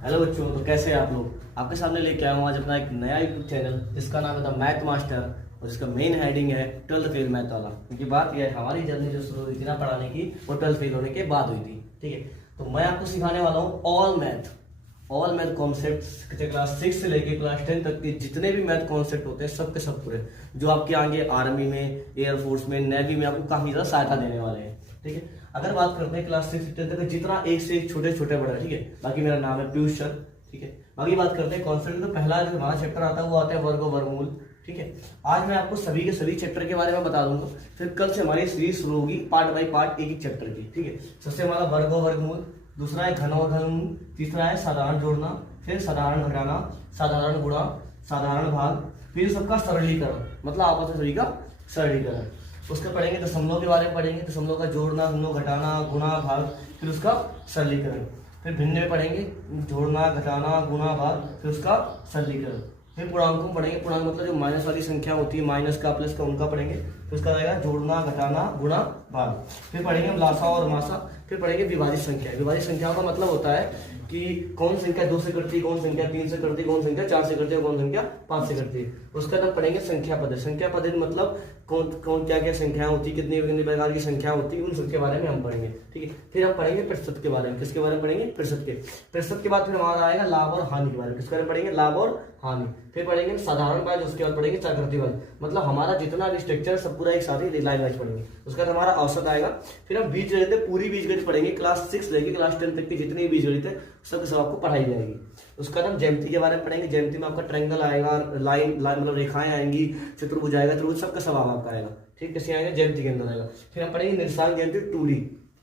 Hello बच्चों, तो कैसे हैं आप लोग। आपके सामने लेके आया हूँ आज अपना एक नया यूट्यूब चैनल जिसका नाम है द मैथ मास्टर और इसका मेन हेडिंग है 12th फेल मैथ वाला। क्योंकि बात यह है हमारी जर्नी जो शुरू हुई थी ना पढ़ाने की वो 12th फेल होने के बाद हुई थी। ठीक है, तो मैं आपको सिखाने वाला हूँ ऑल मैथ कॉन्सेप्ट क्लास 6 से लेके क्लास 10 तक के जितने भी मैथ कॉन्सेप्ट होते हैं सब के सब पूरे, जो आपके आगे आर्मी में, एयरफोर्स में, नेवी में आपको काफी ज्यादा सहायता देने वाले हैं। ठीक है, अगर बात करते हैं क्लास 6 से 10 तक जितना एक से एक छोटे छोटे बड़े, ठीक है। बाकी मेरा नाम है पीयूष सर। ठीक है, बाकी बात करते हैं कॉन्सेप्ट। तो पहला जो हमारा चैप्टर आता है वो आता है वर्ग और वर्गमूल। ठीक है, आज मैं आपको सभी के सभी चैप्टर के बारे में बता दूंगा। फिर कल से हमारी सीरीज शुरू होगी पार्ट बाय पार्ट एक एक चैप्टर की। ठीक है, सबसे हमारा वर्ग और वर्गमूल, दूसरा है घन और घनमूल, तीसरा है साधारण जोड़ना, फिर साधारण घटाना, साधारण गुणा, साधारण भाग, फिर सबका सरलीकरण, मतलब आपस में सभी का सरलीकरण। उसके पढ़ेंगे दशमलव के बारे में, पढ़ेंगे दशमलव का जोड़ना, घटाना, गुणा, भाग, फिर उसका सरलीकरण। फिर भिन्न में पढ़ेंगे जोड़ना, घटाना, गुणा, भाग, फिर उसका सरलीकरण। फिर पूर्णांकों में पढ़ेंगे, पूर्णांक मतलब जो माइनस वाली संख्या होती है, माइनस का प्लस का उनका पढ़ेंगे। फिर उसका रहेगा जोड़ना, घटाना, गुणा, भाग। फिर पढ़ेंगे लासा और मासा। फिर पढ़ेंगे विभाजित संख्या। विभाजित संख्याओं का मतलब होता है कि कौन संख्या 2 से करती है, कौन संख्या 3 से करती है, कौन संख्या 4 से करती है, कौन संख्या 5 से करती है। उसका बाद पढ़ेंगे संख्या पद्धति। संख्या पद्धति मतलब कौन क्या क्या संख्या होती है, कितनी कितनी प्रकार की संख्या होती है, उन सबके बारे में हम पढ़ेंगे। ठीक है, फिर हम पढ़ेंगे प्रतिशत के बारे में। किसके बारे में पढ़ेंगे? प्रतिशत के। प्रतिशत के बाद फिर हमारा आएगा लाभ और हानि के बारे में। किसके बारे में पढ़ेंगे? लाभ और हानि। फिर पढ़ेंगे साधारण ब्याज, उसके बाद पढ़ेंगे चक्रवृद्धि ब्याज। मतलब हमारा जितना भी स्ट्रक्चर सब पूरा एक साथ ही लाइन वाइज पढ़ेंगे। उसके बाद हमारा औसत आएगा। फिर हम बीजगणित, पूरी बीजगणित पढ़ेंगे। क्लास 6 लेके क्लास 10 तक की जितनी बीजगणित है सब आपको पढ़ाई जाएगी। उसका हम ज्यामिति के बारे में पढ़ेंगे। ज्यामिति में आपका ट्रायंगल आएगा, लाइन मतलब रेखाएं आएंगी, चतुर्भुज आएगा, त्रिभुज, सबका स्वभाव आपका आएगा। ठीक, कैसे आएगा? ज्यामिति के अंदर आएगा। फिर हम पढ़ेंगे निर्देशांक ज्यामिति 2D।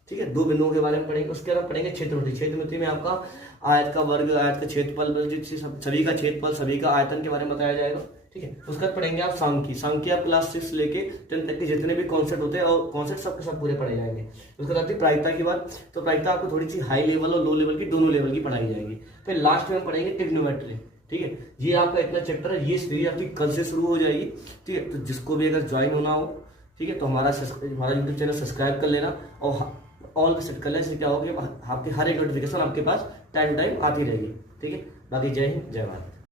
ठीक है, दो बिंदुओं के बारे में पढ़ेंगे। उसके बाद पढ़ेंगे क्षेत्रमिति। क्षेत्रमिति में आपका आयत का वर्ग, आयत का क्षेत्रफल, सभी का क्षेत्रफल, सभी का आयतन के बारे में बताया जाएगा। ठीक है, उसके बाद पढ़ेंगे आप सांख्यिकी। सांख्यिकी आप क्लास 6 लेके 10 तक के जितने भी कॉन्सेप्ट होते हैं और कॉन्सेप्ट सब के सब पूरे पढ़े जाएंगे। उसके बाद प्रायिकता की बात, तो प्रायिकता आपको थोड़ी सी हाई लेवल और लो लेवल की, दोनों लेवल की पढ़ाई जाएगी। फिर लास्ट में पढ़ेंगे ट्रिग्नोमेट्री। ठीक है, ये आपका इतना चैप्टर है, ये सीरीज आपकी कल से शुरू हो जाएगी। ठीक है, तो जिसको भी अगर ज्वाइन होना हो, ठीक है, तो हमारा यूट्यूब चैनल सब्सक्राइब कर लेना और ऑल पे सेट कर लेना। इससे क्या होगा कि आपकी हर एक नोटिफिकेशन आपके पास टाइम टू टाइम आती रहेगी। ठीक है, बाकी जय हिंद, जय भारत।